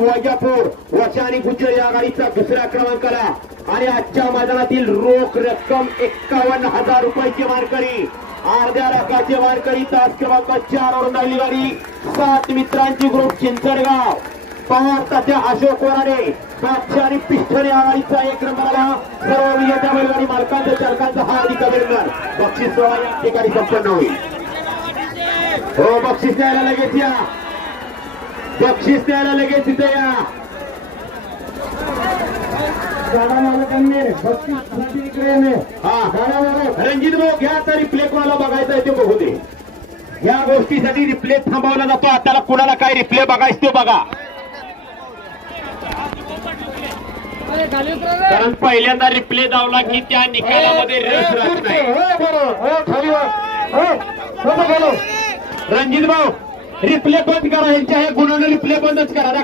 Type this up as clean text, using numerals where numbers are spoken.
वैजापूर वर्षा आणि गुज्जर या गाडीचा दुसऱ्या क्रमांकाला आणि आजच्या मैदानातील रोख रक्कम 51,000 रुपयाची मानकरी अर्ध्या लाखाचे मानकरी तास क्रमांक 4 वरून आलेली गाडी 7 मित्रांची ग्रुप चिंचणगाव पवार तात्या अशोक वराडे बादशाह आणि पिष्ठन या गाडीचा 1 नंबरला सर्व विजेत्या बैलगाडी मालकांचा चालकांचा हार्दिक अभिनंदन. बक्षीस सोहळा या ठिकाणी संपन्न होईल. हो बक्षीस द्यायला लगेच या, बक्षीस द्यायला लगेच इथे या. गाडा मालकांनी बक्षीस इकडे येणे. रणजित भाऊ घ्या तर रिप्ले कोणाला बघायचा आहे ते बघू दे. या गोष्टीसाठी रिप्ले थांबवला जातो. आता कुणाला काय रिप्ले बघायचं ते बघा, कारण पहिल्यांदा रिप्ले धावला की त्या निकालामध्ये रस राहत नाही. रणजित भाऊ रिप्ले बंद करा, यांच्या ह्या गुणाने रिप्ले बंदच करा.